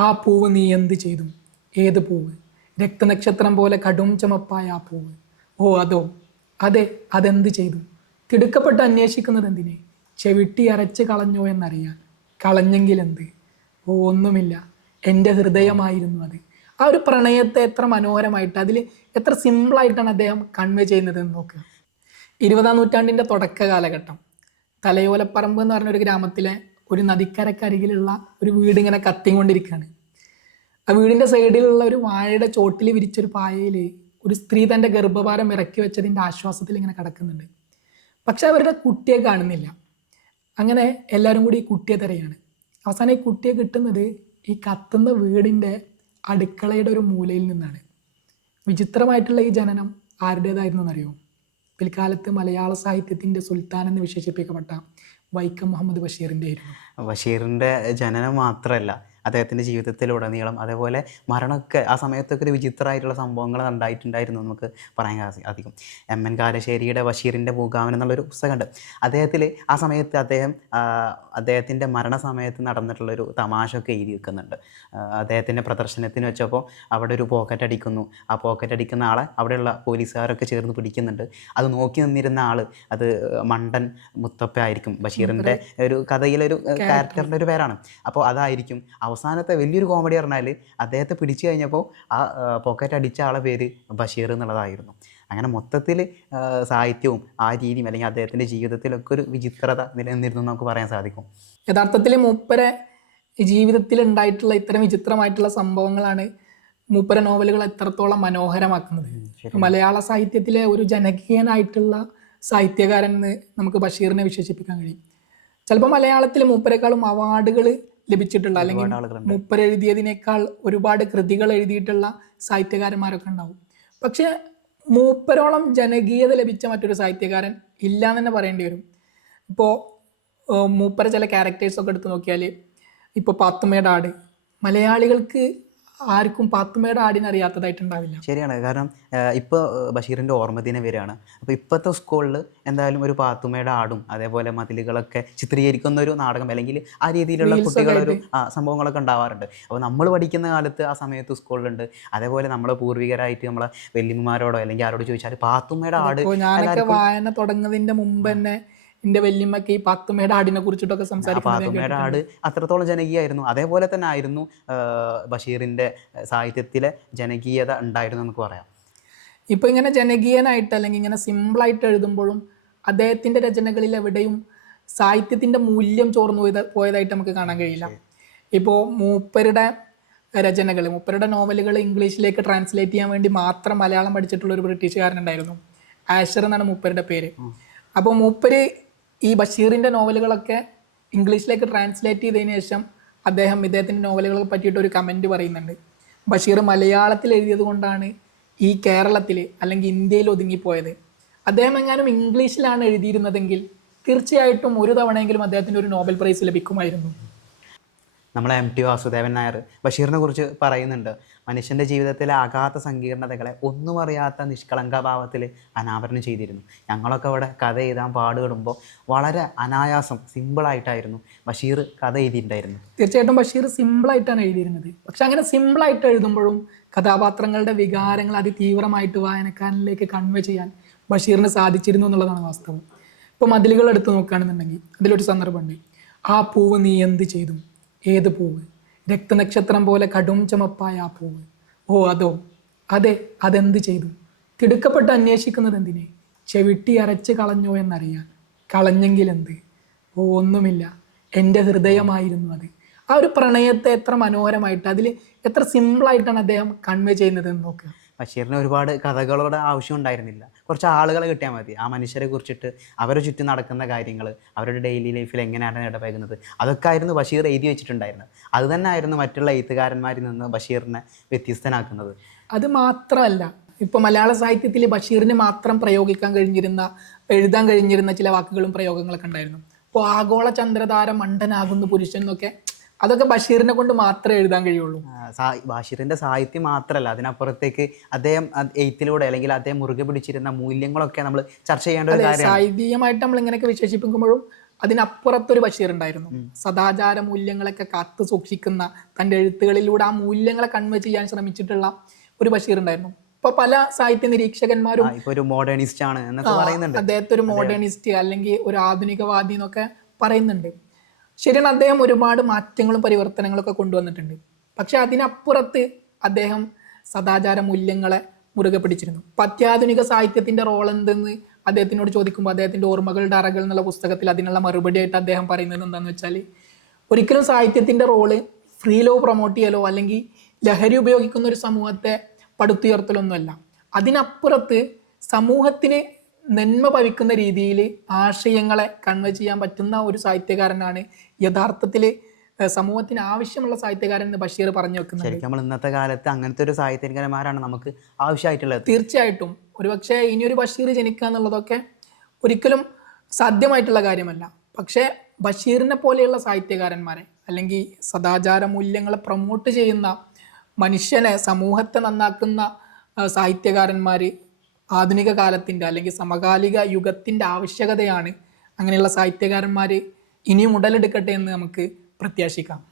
ആ പൂവ് നീ എന്ത് ചെയ്തു? ഏത് പൂവ്? രക്തനക്ഷത്രം പോലെ കടും ചമപ്പായ ആ പൂവ്. ഓ അതോ? അതെ അതെന്ത് ചെയ്തു? തിടുക്കപ്പെട്ട് അന്വേഷിക്കുന്നത് എന്തിനെ? ചെവിട്ടി അരച്ച് കളഞ്ഞോ എന്നറിയാൻ. കളഞ്ഞെങ്കിൽ എന്ത്? ഓ ഒന്നുമില്ല. എന്റെ ഹൃദയമായിരുന്നു അത്. ആ ഒരു പ്രണയത്തെ എത്ര മനോഹരമായിട്ട് അതിൽ എത്ര സിമ്പിളായിട്ടാണ് അദ്ദേഹം കൺവേ ചെയ്യുന്നത് എന്ന് നോക്കുക. ഇരുപതാം നൂറ്റാണ്ടിന്റെ തുടക്ക കാലഘട്ടം തലയോലപ്പറമ്പ് എന്ന് പറഞ്ഞൊരു ഗ്രാമത്തിലെ ഒരു നദിക്കരക്കരികിലുള്ള ഒരു വീട് ഇങ്ങനെ കത്തിക്കൊണ്ടിരിക്കുകയാണ്. ആ വീടിന്റെ സൈഡിലുള്ള ഒരു വാഴയുടെ ചോട്ടിൽ വിരിച്ചൊരു പായയിൽ ഒരു സ്ത്രീ തന്റെ ഗർഭഭാരം ഇറക്കി വെച്ചതിന്റെ ആശ്വാസത്തിൽ ഇങ്ങനെ കിടക്കുന്നുണ്ട്. പക്ഷെ അവരുടെ കുട്ടിയെ കാണുന്നില്ല. അങ്ങനെ എല്ലാവരും കൂടി ഈ കുട്ടിയെ തിരയാണ്. അവസാനം ഈ കുട്ടിയെ കിട്ടുന്നത് ഈ കത്തുന്ന വീടിന്റെ അടുക്കളയുടെ ഒരു മൂലയിൽ നിന്നാണ്. വിചിത്രമായിട്ടുള്ള ഈ ജനനം ആരുടേതായിരുന്നു എന്നറിയോ? പിൽക്കാലത്ത് മലയാള സാഹിത്യത്തിന്റെ സുൽത്താൻ എന്ന് വിശേഷിപ്പിക്കപ്പെട്ട വൈക്കം മുഹമ്മദ് ബഷീറിന്റെ ആയിരുന്നു. ബഷീറിന്റെ ജനനം മാത്രമല്ല അദ്ദേഹത്തിന്റെ ജീവിതത്തിലുടനീളം അതേപോലെ മരണമൊക്കെ ആ സമയത്തൊക്കെ ഒരു വിചിത്രമായിട്ടുള്ള സംഭവങ്ങൾ ഉണ്ടായിട്ടുണ്ടായിരുന്നു നമുക്ക് പറയാൻ അധികം. എം എൻ കാരശ്ശേരിയുടെ ബഷീറിന്റെ പൂങ്കാവൻ എന്നുള്ളൊരു പുസ്തകമുണ്ട്. അദ്ദേഹത്തിൽ ആ സമയത്ത് അദ്ദേഹം അദ്ദേഹത്തിന്റെ മരണസമയത്ത് നടന്നിട്ടുള്ളൊരു തമാശ ഒക്കെ എഴുതി വെക്കുന്നുണ്ട്. അദ്ദേഹത്തിന്റെ പ്രദർശനത്തിന് വെച്ചപ്പോൾ അവിടെ ഒരു പോക്കറ്റ് അടിക്കുന്നു. ആ പോക്കറ്റ് അടിക്കുന്ന ആളെ അവിടെയുള്ള പോലീസുകാരൊക്കെ ചേർന്ന് പിടിക്കുന്നുണ്ട്. അത് നോക്കി നിന്നിരുന്ന ആൾ അത് മണ്ടൻ മുത്തപ്പ ആയിരിക്കും. ബഷീറിന്റെ ഒരു കഥയിലൊരു ക്യാരക്ടറിന്റെ ഒരു പേരാണ്. അപ്പോൾ അതായിരിക്കും അവസാനത്തെ വലിയൊരു കോമഡി പറഞ്ഞാൽ അദ്ദേഹത്തെ പിടിച്ചു കഴിഞ്ഞപ്പോൾ ആ പോക്കറ്റ് അടിച്ച ആളെ പേര് ബഷീർ എന്നുള്ളതായിരുന്നു. അങ്ങനെ മൊത്തത്തിൽ സാഹിത്യവും ആ രീതിയും അല്ലെങ്കിൽ അദ്ദേഹത്തിന്റെ ജീവിതത്തിലൊക്കെ ഒരു വിചിത്രത നിലനിന്നിരുന്നു നമുക്ക് പറയാൻ സാധിക്കും. യഥാർത്ഥത്തിൽ മൂപ്പരെ ജീവിതത്തിൽ ഉണ്ടായിട്ടുള്ള ഇത്തരം വിചിത്രമായിട്ടുള്ള സംഭവങ്ങളാണ് മൂപ്പര നോവലുകൾ എത്രത്തോളം മനോഹരമാക്കുന്നത്. മലയാള സാഹിത്യത്തിലെ ഒരു ജനകീയനായിട്ടുള്ള സാഹിത്യകാരൻ എന്ന് നമുക്ക് ബഷീറിനെ വിശേഷിപ്പിക്കാൻ കഴിയും. ചിലപ്പോൾ മലയാളത്തിൽ മൂപ്പരെക്കാളും അവാർഡുകൾ ലഭിച്ചിട്ടുള്ള അല്ലെങ്കിൽ മൂപ്പരെഴുതിയതിനേക്കാൾ എഴുതിയതിനേക്കാൾ ഒരുപാട് കൃതികൾ എഴുതിയിട്ടുള്ള സാഹിത്യകാരന്മാരൊക്കെ ഉണ്ടാവും. പക്ഷെ മൂപ്പരോളം ജനകീയത ലഭിച്ച മറ്റൊരു സാഹിത്യകാരൻ ഇല്ല എന്ന് തന്നെ പറയേണ്ടി വരും. ഇപ്പോൾ മൂപ്പര ചില ക്യാരക്ടേഴ്സൊക്കെ എടുത്ത് നോക്കിയാൽ ഇപ്പോൾ പാത്തുമ്മയുടെ ആട്. മലയാളികൾക്ക് ആർക്കും പാത്തുമ്മയുടെ ആടിനെ അറിയാത്തതായിട്ടുണ്ടാവില്ല. ശരിയാണ്. കാരണം ഇപ്പോൾ ബഷീറിന്റെ ഓർമ്മദിനം വരികയാണ് അപ്പോൾ ഇപ്പോഴത്തെ സ്കൂളിൽ എന്തായാലും ഒരു പാത്തുമ്മയുടെ ആടും അതേപോലെ മതിലുകളൊക്കെ ചിത്രീകരിക്കുന്ന ഒരു നാടകം അല്ലെങ്കിൽ ആ രീതിയിലുള്ള കുട്ടികളൊരു സംഭവങ്ങളൊക്കെ ഉണ്ടാവാറുണ്ട്. അപ്പോൾ നമ്മൾ പഠിക്കുന്ന കാലത്ത് ആ സമയത്ത് സ്കൂളിലുണ്ട്. അതേപോലെ നമ്മളെ പൂർവികരായിട്ട് നമ്മളെ വല്യമ്മമാരോടോ അല്ലെങ്കിൽ ആരോട് ചോദിച്ചാൽ പാത്തുമ്മയുടെ ആട് വായന തുടങ്ങുന്നതിന്റെ മുമ്പ് തന്നെ എന്റെ വല്യമ്മക്ക് ഈ പാത്തുമ്മയുടെ ആടിനെ കുറിച്ചിട്ടൊക്കെ സംസാരിക്കുന്നത് ആട് അത്രത്തോളം ജനകീയമായിരുന്നു അതേപോലെ തന്നെ ആയിരുന്നു ബഷീറിന്റെ ബഷീറിന്റെ സാഹിത്യത്തിലെ ജനകീയത ഉണ്ടായിരുന്നു നമുക്ക് പറയാം. ഇപ്പൊ ഇങ്ങനെ ജനകീയനായിട്ട് അല്ലെങ്കിൽ ഇങ്ങനെ സിമ്പിളായിട്ട് എഴുതുമ്പോഴും അദ്ദേഹത്തിന്റെ രചനകളിൽ എവിടെയും സാഹിത്യത്തിന്റെ മൂല്യം ചോർന്നു പോയത് പോയതായിട്ട് നമുക്ക് കാണാൻ കഴിയില്ല. ഇപ്പോൾ മൂപ്പരുടെ രചനകൾ മൂപ്പരുടെ നോവലുകൾ ഇംഗ്ലീഷിലേക്ക് ട്രാൻസ്ലേറ്റ് ചെയ്യാൻ വേണ്ടി മാത്രം മലയാളം പഠിച്ചിട്ടുള്ള ഒരു ബ്രിട്ടീഷുകാരനുണ്ടായിരുന്നു ആഷർ എന്നാണ് മൂപ്പരുടെ പേര്. അപ്പോൾ മൂപ്പര് ഈ ബഷീറിന്റെ നോവലുകളൊക്കെ ഇംഗ്ലീഷിലേക്ക് ട്രാൻസ്ലേറ്റ് ചെയ്തതിന് ശേഷം അദ്ദേഹം ഇദ്ദേഹത്തിന്റെ നോവലുകളെ പറ്റിയിട്ട് ഒരു കമന്റ് പറയുന്നുണ്ട്. ബഷീർ മലയാളത്തിൽ എഴുതിയത് കൊണ്ടാണ് ഈ കേരളത്തിൽ അല്ലെങ്കിൽ ഇന്ത്യയിൽ ഒതുങ്ങിപ്പോയത്. അദ്ദേഹം എങ്ങാനും ഇംഗ്ലീഷിലാണ് എഴുതിയിരുന്നതെങ്കിൽ തീർച്ചയായിട്ടും ഒരു തവണയെങ്കിലും അദ്ദേഹത്തിന് ഒരു നോബൽ പ്രൈസ് ലഭിക്കുമായിരുന്നു. നമ്മളെ എം ടി വാസുദേവൻ നായർ ബഷീറിനെ കുറിച്ച് പറയുന്നുണ്ട്. മനുഷ്യന്റെ ജീവിതത്തിലെ ആകാത്ത സങ്കീർണതകളെ ഒന്നും അറിയാത്ത നിഷ്കളങ്ക ഭാവത്തിൽ അനാവരണം ചെയ്തിരുന്നു. ഞങ്ങളൊക്കെ അവിടെ കഥ എഴുതാൻ പാടുപെടുമ്പോൾ വളരെ അനായാസം സിമ്പിളായിട്ടായിരുന്നു ബഷീർ കഥ എഴുതിയിട്ടുണ്ടായിരുന്നു തീർച്ചയായിട്ടും ബഷീർ സിമ്പിളായിട്ടാണ് എഴുതിയിരുന്നത്. പക്ഷെ അങ്ങനെ സിമ്പിളായിട്ട് എഴുതുമ്പോഴും കഥാപാത്രങ്ങളുടെ വികാരങ്ങൾ അതിതീവ്രമായിട്ട് വായനക്കാരനിലേക്ക് കൺവേ ചെയ്യാൻ ബഷീറിന് സാധിച്ചിരുന്നു എന്നുള്ളതാണ് വാസ്തവം. ഇപ്പോൾ മതിലുകൾ എടുത്ത് നോക്കുകയാണെന്നുണ്ടെങ്കിൽ അതിലൊരു സന്ദർഭമുണ്ട്. ആ പൂവ് നീ എന്ത് ചെയ്തു? ഏത് പൂവ്? രക്തനക്ഷത്രം പോലെ കടും ചമപ്പായ ആ പൂവ്. ഓ അതോ? അതെ അതെന്ത് ചെയ്തു? തിടുക്കപ്പെട്ട് അന്വേഷിക്കുന്നത് എന്തിനെ? ചെവിട്ടി അരച്ച് കളഞ്ഞോ എന്നറിയാൻ. കളഞ്ഞെങ്കിൽ എന്ത്? ഓ ഒന്നുമില്ല. എന്റെ ഹൃദയമായിരുന്നു അത്. ആ ഒരു പ്രണയത്തെ എത്ര മനോഹരമായിട്ട് അതിൽ എത്ര സിമ്പിളായിട്ടാണ് അദ്ദേഹം കൺവേ ചെയ്യുന്നത് എന്ന് നോക്കുക. ബഷീറിന് ഒരുപാട് കഥകളോട് ആവശ്യം ഉണ്ടായിരുന്നില്ല കുറച്ച് ആളുകളെ കിട്ടിയാൽ മതി. ആ മനുഷ്യരെ കുറിച്ചിട്ട് അവരെ ചുറ്റും നടക്കുന്ന കാര്യങ്ങൾ അവരുടെ ഡെയിലി ലൈഫിൽ എങ്ങനെയാണ് ഇടപഴകുന്നത് അതൊക്കെ ആയിരുന്നു ബഷീർ എഴുതി വെച്ചിട്ടുണ്ടായിരുന്നത്. അത് തന്നെ ആയിരുന്നു മറ്റുള്ള എഴുത്തുകാരന്മാരിൽ നിന്ന് ബഷീറിനെ വ്യത്യസ്തനാക്കുന്നത്. അത് മാത്രമല്ല ഇപ്പോൾ മലയാള സാഹിത്യത്തിൽ ബഷീറിന് മാത്രം പ്രയോഗിക്കാൻ കഴിഞ്ഞിരുന്ന എഴുതാൻ കഴിഞ്ഞിരുന്ന ചില വാക്കുകളും പ്രയോഗങ്ങളൊക്കെ ഉണ്ടായിരുന്നു. ഇപ്പോൾ ആഗോള ചന്ദ്രതാര മണ്ടനാകുന്ന പുരുഷൻ എന്നൊക്കെ അതൊക്കെ ബഷീറിനെ കൊണ്ട് മാത്രമേ എഴുതാൻ കഴിയുള്ളൂ. ബഷീറിന്റെ സാഹിത്യം മാത്രമല്ല അതിനപ്പുറത്തേക്ക് അദ്ദേഹം എയ്ത്തിലൂടെ അല്ലെങ്കിൽ അദ്ദേഹം മുറുകെ പിടിച്ചിരുന്ന മൂല്യങ്ങളൊക്കെ നമ്മൾ ചർച്ച ചെയ്യേണ്ട ഒരു കാര്യം കാര്യമാണ്. സാഹിത്യമായിട്ട് നമ്മൾ ഇങ്ങനെയൊക്കെ വിശേഷിപ്പിക്കുമ്പോഴും അതിനപ്പുറത്തൊരു ബഷീർ ഉണ്ടായിരുന്നു സദാചാര മൂല്യങ്ങളൊക്കെ കാത്തു സൂക്ഷിക്കുന്ന തന്റെ എഴുത്തുകളിലൂടെ ആ മൂല്യങ്ങളെ കൺവേ ചെയ്യാൻ ശ്രമിച്ചിട്ടുള്ള ഒരു ബഷീർ ഉണ്ടായിരുന്നു ഇപ്പൊ പല സാഹിത്യ നിരീക്ഷകന്മാരും ഒരു മോഡേണിസ്റ്റ് ആണ് എന്നൊക്കെ പറയുന്നുണ്ട്. അദ്ദേഹത്തെ ഒരു മോഡേണിസ്റ്റ് അല്ലെങ്കിൽ ഒരു ആധുനികവാദി എന്നൊക്കെ പറയുന്നുണ്ട്. ശരിയാണ് അദ്ദേഹം ഒരുപാട് മാറ്റങ്ങളും പരിവർത്തനങ്ങളും ഒക്കെ കൊണ്ടുവന്നിട്ടുണ്ട്. പക്ഷെ അതിനപ്പുറത്ത് അദ്ദേഹം സദാചാര മൂല്യങ്ങളെ മുറുകെ പിടിച്ചിരുന്നു. പത്യാധുനിക അത്യാധുനിക റോൾ എന്തെന്ന് അദ്ദേഹത്തിനോട് ചോദിക്കുമ്പോൾ അദ്ദേഹത്തിന്റെ ഓർമ്മകളുടെ അറകൾ എന്നുള്ള പുസ്തകത്തിൽ അതിനുള്ള മറുപടിയായിട്ട് അദ്ദേഹം പറയുന്നത് എന്താണെന്ന് വെച്ചാൽ ഒരിക്കലും സാഹിത്യത്തിന്റെ റോൾ ഫ്രീലോ പ്രൊമോട്ട് ചെയ്യലോ അല്ലെങ്കിൽ ലഹരി ഉപയോഗിക്കുന്ന ഒരു സമൂഹത്തെ പടുത്തുയർത്തലൊന്നുമല്ല. അതിനപ്പുറത്ത് സമൂഹത്തിന് നന്മ പവിക്കുന്ന രീതിയിൽ ആശയങ്ങളെ കൺവേ ചെയ്യാൻ പറ്റുന്ന ഒരു സാഹിത്യകാരനാണ് യഥാർത്ഥത്തിൽ സമൂഹത്തിന് ആവശ്യമുള്ള സാഹിത്യകാരൻ എന്ന് ബഷീർ പറഞ്ഞു വെക്കുന്നത്. നമ്മൾ ഇന്നത്തെ കാലത്ത് അങ്ങനത്തെ ഒരു സാഹിത്യകാരന്മാരാണ് നമുക്ക് ആവശ്യമായിട്ടുള്ളത്. തീർച്ചയായിട്ടും. ഒരുപക്ഷെ ഇനിയൊരു ബഷീർ ജനിക്കുക എന്നുള്ളതൊക്കെ ഒരിക്കലും സാധ്യമായിട്ടുള്ള കാര്യമല്ല. പക്ഷേ ബഷീറിനെ പോലെയുള്ള സാഹിത്യകാരന്മാരെ അല്ലെങ്കിൽ സദാചാര മൂല്യങ്ങളെ പ്രൊമോട്ട് ചെയ്യുന്ന മനുഷ്യനെ സമൂഹത്തെ നന്നാക്കുന്ന സാഹിത്യകാരന്മാർ ആധുനിക കാലത്തിന്റെ അല്ലെങ്കിൽ സമകാലിക യുഗത്തിന്റെ ആവശ്യകതയാണ് അങ്ങനെയുള്ള സാഹിത്യകാരന്മാർ ഇനിയും ഉടലെടുക്കട്ടെ എന്ന് നമുക്ക് പ്രത്യാശിക്കാം.